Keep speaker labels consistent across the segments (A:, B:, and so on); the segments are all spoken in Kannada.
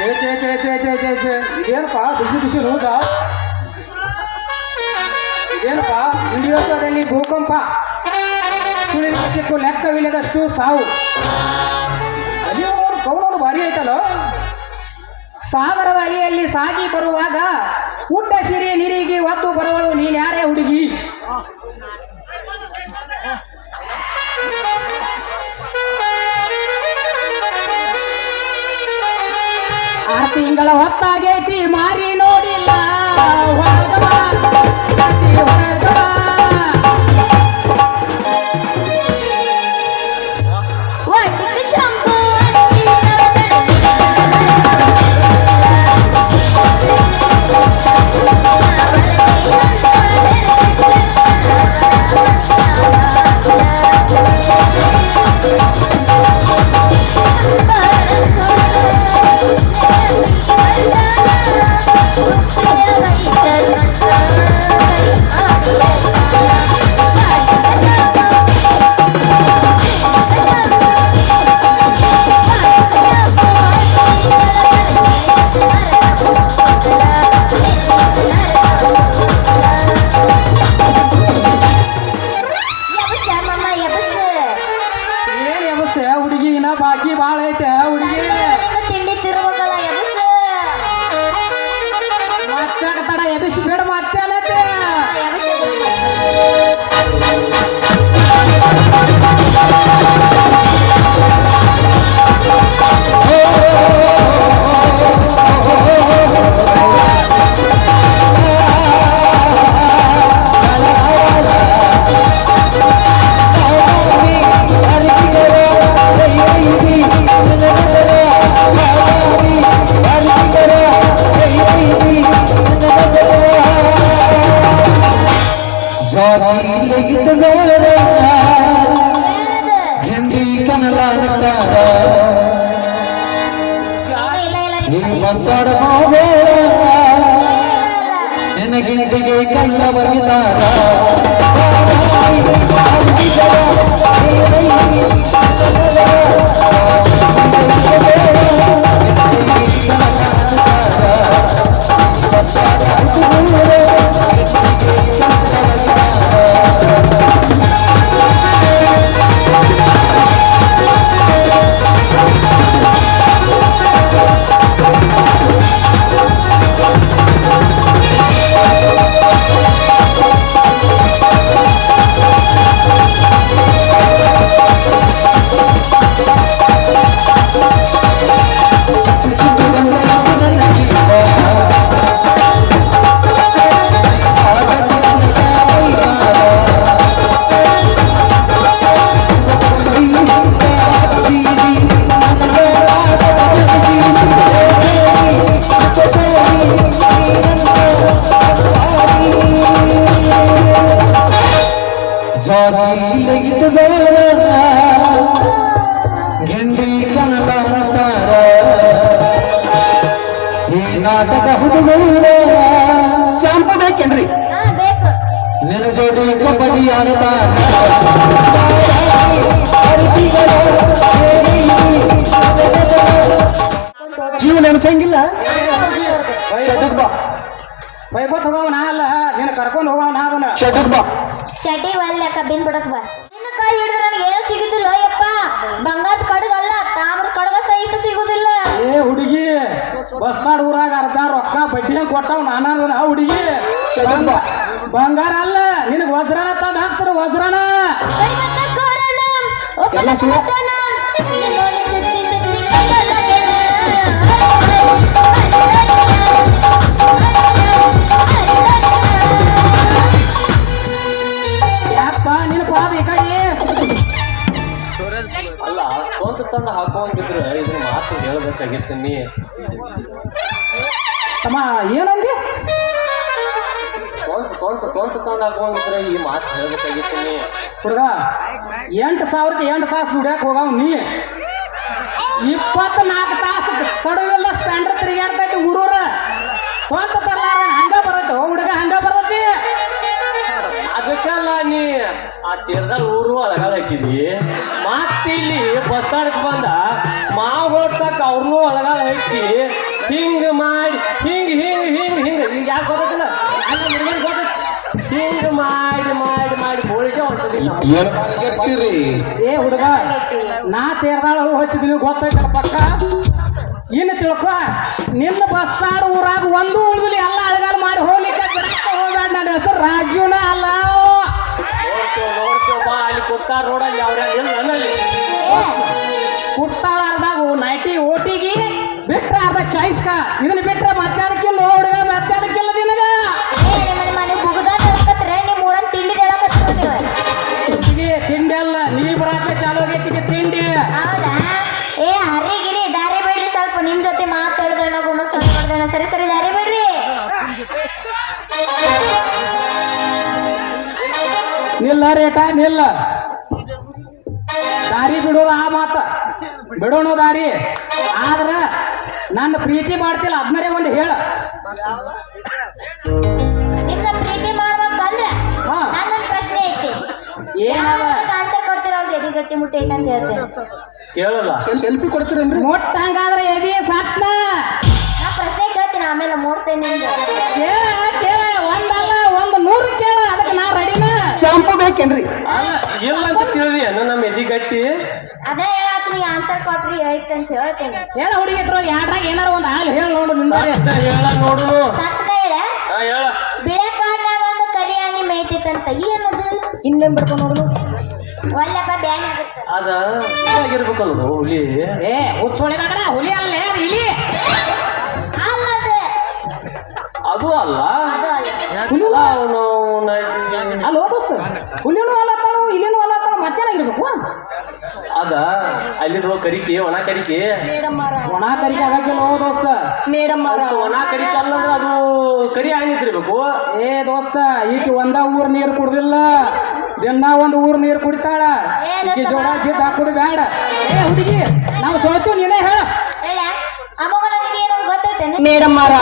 A: ಛೇ ಚೇ ಚೇ ಚೇ ಚೇ ಚೇ ಛೇ. ಇದೇನಪ್ಪ ಬಿಸಿ ಬಿಸಿ ಲೂಸ ಇದೇನಪ್ಪ ಇಂಡಿಯೋಸದಲ್ಲಿ ಭೂಕಂಪ. ಸುಳಿನ ಚಿಕ್ಕು ಲೆಕ್ಕವಿಲ್ಲದಷ್ಟು ಸಾವು. ಅಲ್ಲಿಯೋ ಬಾರಿ ಭಾರಿ ಐತಲ್ಲ? ಸಾಗರದ ಅಲಿಯಲ್ಲಿ ಸಾಗಿ ಬರುವಾಗ ಊಟ ಸಿರಿ ನೀರಿಗೆ ಒದ್ದು ಬರುವಳು ತಿಂಗಳ ಹೊತ್ತಾಗೈತಿ ಮಾರಿ ನೋಡಿಲ್ಲ. ಹೊರಗ ಇನ್ನ ಬಾಕಿ ಭಾಳ ಐತೆ ಎಬಿಸಿ ಬೇಡ ಮತ್ತೆ.
B: ನಿನ್ನ ಗಿಂಡಿಗೆ ಕಲ್ಲ ಬಗಿತಾರ ಜಾತಿಲೆ ಜೋಡಿ ಕಬಡ್ಡಿ ಆಡ್ತಾರ ಜೀವ ನೆನಸಂಗಿಲ್ಲ? ಚಟಕ್ ಬಾ.
A: ಬೈಕೋತ್ ಹೋಗವ ನಾ ಅಲ್ಲ ನಿನ್ನ ಕರ್ಕೊಂಡು ಹೋಗವ ನಾ ಅದನ್ನ.
B: ಚಟಕ್ ಬಾ.
C: ಶಟಿ ಒಲ್ಲ ಕಬ್ಬಿನ ಬಿಡಕ್ ಬಾ. ನಿನ್ನ ಕೈ ಹಿಡಿದ್ರೆ ನನಗೆ ಏನು ಸಿಗುದಿಲ್ಲ ಯಪ್ಪ ಬಂಗಾರದ ಕಡಗಲ್ಲ ತಾಮ್ರ ಕಡಗ ಸಹಿತ ಸಿಗುದಿಲ್ಲ.
A: ಏ ಹುಡುಗಿ ಬಸ್ತಾಡ್ ಊರಾಗ ಅರ್ಧ ರೊಕ್ಕ ಬಡ್ಡಿ ಕೊಟ್ಟವ್ ನಾನ ಹುಡುಗಿ. ಬಂಗ- ಬಂಗಾರ ಅಲ್ಲ ನಿನಗೆ ವಜ್ರನ ತಂದು ಹಾಕ್ತಾರ
C: ಓ
B: ಎಲ್ಲ ಸುಳ್ಳು.
A: ಯಾಕಪ್ಪ ನಿನ್ನ ಪಾದ ಈ ಕಡೆ.
D: ಅಲ್ಲ ಸ್ವಂತ ತಂದು ಹಾಕೊಂಡಿದ್ರೆ ಇದನ್ನ ಮಾತು ಹೇಳ್ಬೇಕಾಗಿತ್ತು ನೀ.
A: ತಮ್ಮ ಏನಂದಿ?
D: ಸ್ವಂತ ಸ್ವಂತ ಸ್ವಂತ ತಂದು ಈ ಮಾತು ಹೇಳ್ಬೇಕಾಗಿತ್ತು ನೀ.
A: ಹುಡುಗ, ಎಂಟು ಸಾವಿರಕ್ಕೆ ಎಂಟು ತಾಸು ದುಡ್ಯಾಕ ಹೋಗವ್ ನೀ. ಇಪ್ಪತ್ನಾಲ್ಕು ತಾಸು ಸಡವೆಲ್ಲ ಸ್ಟ್ಯಾಂಡರ್ ತಿರುಗಾಡ್ತೈತಿ ಊರೂರ. ಸ್ವಂತ ತರಲಾರ ಹಂಗ ಬರತ್ತೆ ಹುಡುಗ, ಹಂಗ ಬರತ್ತಿ?
D: ಅದಕ್ಕೆಲ್ಲ ನೀ, ಆ ತೀರ್ದಲ್ಲಿ ಊರು ಒಳಗಾಲ ಮತ್ತೆ ಇಲ್ಲಿ ಬಸ್ ಸ್ಟಾಂಡ್ಗೆ ಬಂದ, ಮಾವು ಹೋಗ್ತಕ್ಕ ಅವ್ರನ್ನೂ ಒಳಗಾಲ ಹಚ್ಚಿ ಹಿಂಗ್ ಮಾಡಿ
A: ಏ ಹುಡುಗ ನಾ ತೇರ್ದಾಳ ಹಚ್ಚಿದೀನಿ ಗೊತ್ತಾಯ್ತಲ್ಲ ಪಕ್ಕ ಇನ್ನು ತಿಳ್ಕೊ ನಿನ್ನ ಬಸ್ತಾಡ್ ಊರಾಗ ಒಂದು ಉಳಿದಿಲ್ಲ ಎಲ್ಲ ಅಳಗಾಲ ಮಾಡಿ ಹೋಗ್ಲಿಕ್ಕೆ ಹೋಗ್ಬೇಡ ನನ್ನ ಹೆಸರು ರಾಜುನ ಅಲ್ಲ
D: ನೋಡ್ತೇವ್ ಬಾ ಅಲ್ಲಿ
A: ನೈಟಿ ಓಟಿಗೆ ಬಿಟ್ರೆ ಅರ್ಧ ಚಾಯ್ಸ್ ಕಾ ಇದನ್ನ ಬಿಟ್ರೆ ಮಧ್ಯಾಹ್ನಕ್ಕಿಲ್ಲ ನಿಲ್ಲ ನಿಲ್ಲ. ದಾರಿ ಬಿಡೋದು ಆ ಮಾತ. ಬಿಡೋಣ ದಾರಿ. ಆದ್ರ ನನ್ನ ಪ್ರೀತಿ ಮಾಡ್ತಿಲ್ಲ. ಅದ್ನರೇ ಒಂದು ಹೇಳ.
C: ನಿಮ್ನ ಪ್ರೀತಿ ಮಾಡ್ಬೇಕಂದ್ರೆ
A: ಹಾ.
C: ಪ್ರಶ್ನೆ ಐತಿ.
A: ಏನದ?
C: ಆನ್ಸರ್ ಕೊಡ್ತೀರ ಅವ್ರಿಗೆ ಎದಿ ಗಟ್ಟಿ ಮುಟ್ಟಿ ಹೇಳ್ತೇನೆ.
D: ಕೇಳಲ್ಲ.
B: ಸೆಲ್ಫಿ ಕೊಡ್ತೀರೇನ್ರಿ?
A: ಮೊಟ್ಟ ಹಂಗಾದ್ರೆ ಎದಿ ಸತ್ನ.
C: ನಾ ಪ್ರಶ್ನೆ ಕೇಳ್ತೀನಿ ಆಮೇಲೆ ಮೂಡ್ತೇನೆ ನಿಮ್ಗೆ
A: ಕೇಳ ಕೇಳ. ಒಂದಲ್ಲ ಒಂದು ನೂರು ಕೇಳ
B: ಶಾಂಪು ಬೇಕೇನ್ರಿ?
D: ಅಲ್ಲ ಇಲ್ಲ ಅಂತ ತಿಳಿದಿ ನಮ್ಮ ಎದಿ ಗಟ್ಟಿ
C: ಅದೇ ಹೇಳತ್ತೀನಿ ಆನ್ಸರ್ ಕೊಟ್ರಿ ಐತೆ ಅಂತ ಹೇಳ್ತೀನಿ.
A: ಹೇಳ ಹುಡುಗಿ ಹತ್ರ ಏನಾರ ಒಂದು ಹಾಲು ಹೇಳ ನೋಡು
D: ಹೇಳ
C: ನೋಡು.
D: ಹಾ ಹೇಳ.
C: ಬಿಳೆ ಕಾಡ್ನಾಗ ಒಂದು ಕರಿ ಆನಿ ಮೇಯ್ತಿತ್ತಂತ ಏನದು?
A: ಇನ್ನೇನ್ ಬರ್ಕೊಂಡು ನೋಡು
C: ಒಲ್ಲಪ್ಪ ಬ್ಯಾನ್ ಆಗುತ್ತೆ.
D: ಅದ ಇದಾಗಿರ್ಬೇಕು ನೋಡು ಹುಲಿ?
A: ಏ ಹುಚ್ಚೋಳಿ ಹುಲಿ ಅಲ್ಲ ಅದು ಇಲಿ.
D: ಅದು. ಅಲ್ಲ?
C: ಅದು ಅಲ್ಲ.
D: ಅಲ್ಲ ಅವನು
A: ಅಲ್ಲಿ ಓದಿಸ್ತು ಹುಲಿನೂ ಅಲ್ಲತ್ತಾಳು ಇಲ್ಲಿನೂ ಅಲತ್ತಾಳು ಮತ್ತೇನಾಗಿರ್ಬೇಕು
D: ಅದ ಅಲ್ಲಿರೋ ಕರಿಕೆ ಒಣ ಕರಿಕೆ.
A: ಒಣ ಕರಿಕೆ ಆಗಕ್ಕೆ ಓ ದೋಸ್ತ. ಮೇಡಮ್
D: ಒಣ ಕರಿಕೆ ಅಲ್ಲಂದ್ರೆ ಅದು ಕರಿ ಆಗಿರ್ಬೇಕು.
A: ಏ ದೋಸ್ತ ಈಕೆ ಒಂದ ಊರ್ ನೀರು ಕುಡ್ದಿಲ್ಲ. ದಿನ ಒಂದು ಊರ್ ನೀರು ಕುಡಿತಾಳ. ಈಕೆ ಜೋಡ ಜಿದ್ ಹಾಕುದು ಬೇಡ ಏ ಹುಡುಗಿ ನಾವು ಸೋತು ನೀನೇ ಹೇಳ.
C: ಹೇಳ. ಅಮ್ಮಗಳ ನಿನಗೆ ಏನೋ ಗೊತ್ತೈತೇನೆ
B: ಮೇಡಮ್ ಮಾರ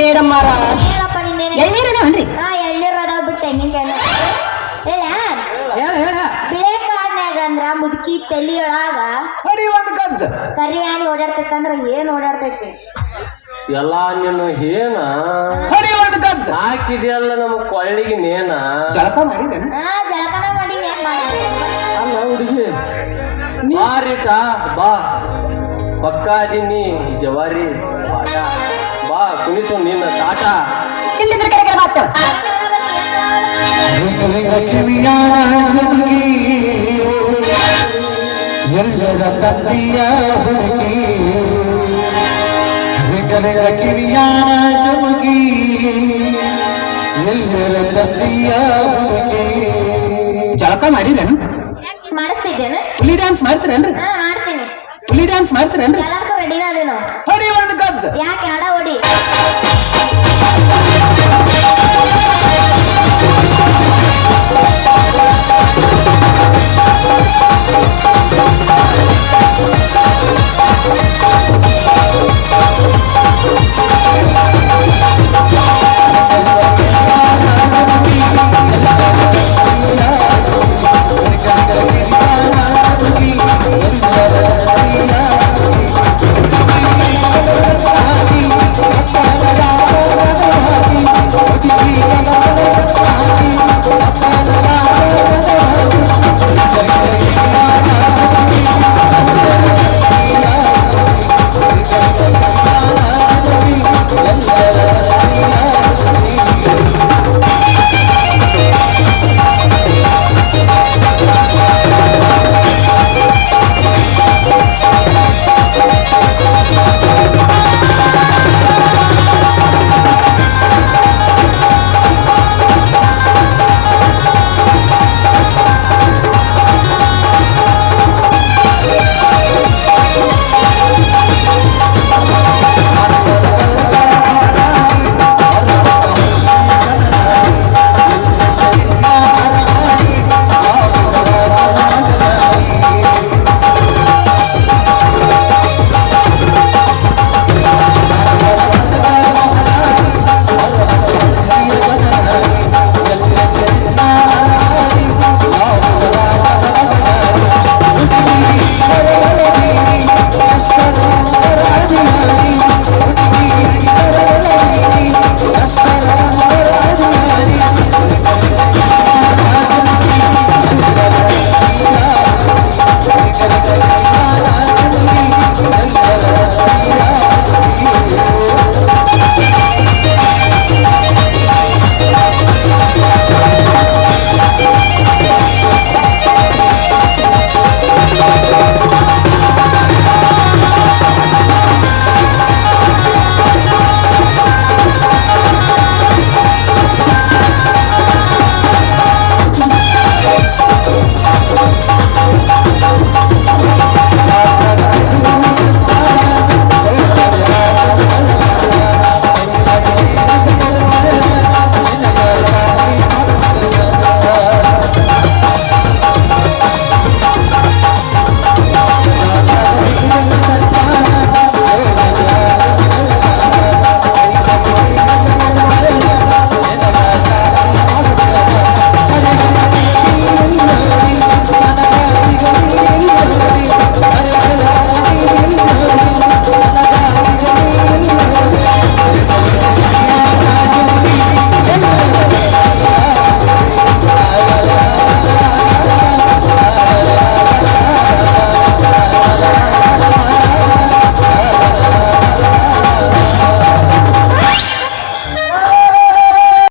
B: ಮೇಡಮ್ ಮಾರ
C: ಎಲ್ಲಿರೋ ಬಿಟ್ಟೆ
B: ನಿಂಗೆ
C: ಹಾ ಅದಾವ ಬಿಟ್ಟು ತೆಂಗಿನಕಾಯಿ ಹೇಳ
A: ಹೇಳ ಹೇಳ
C: ಬಿಳೆ ಕಾಡ್ನ್ಯಾಗ ಮುದುಕಿ ತಲಿಯೊಳಗ
B: ಹರಿ ಒಂದು
C: ಕರಿ ಆನಿ ಅಂದ್ರ ಏನ್ ಓಡಾಡ್ತೈತಿ?
D: ಎಲ್ಲ ನಿನ್ನ ಏನ?
B: ಹರಿ ಒಂದು
D: ಹಾಕಿದೆಯಲ್ಲ ನಮ್ಮ ಕೊಳ್ಳಿಗೆ ನೇನ?
B: ಜಳಕ
C: ಮಾಡಿ ಜಳಕನ ಮಾಡಿ ಏನ್
A: ಅಲ್ಲ ಹುಡುಗಿ
D: ಬಾ ರೀಟಾ ನೀ ಜವಾರಿ. ಪಾಠ ಬಾ ಕುಣಿತು ನಿನ್ನ ತಾಟ.
B: ಇಲ್ಲಿದ್ರೆ ಮಾತು ಕಿವಿಯಾನ ಜುಮ್ಗಿ ಎಲ್ಲರ ತಂದೆಯ ಹುಡುಗಿ. ವಿಕಲರ ಕಿವಿಯ ಚುಮುಕಿ. ಎಲ್ಲರ ತಂದೆಯ ಹುಡುಗಿ. ಜಳಕ ಮಾಡಿರೇನು?
C: ಮಾಡಿಸ್ತಿದ್ದೇನೆ?
B: ಹುಲಿ ಡ್ಯಾನ್ಸ್ ಮಾಡ್ತೀರೇನ್ರಿ?
C: ಮಾಡ್ತೀನಿ.
B: ಹುಲಿ ಡ್ಯಾನ್ಸ್ ಮಾಡ್ತೀರೇನ್ರಿ?
C: ಅದೇನು
B: ಹರಿ ಒಂದು ಗಜ್ಜ.
C: ಯಾಕೆ ಹಡ ಹೊಡಿ.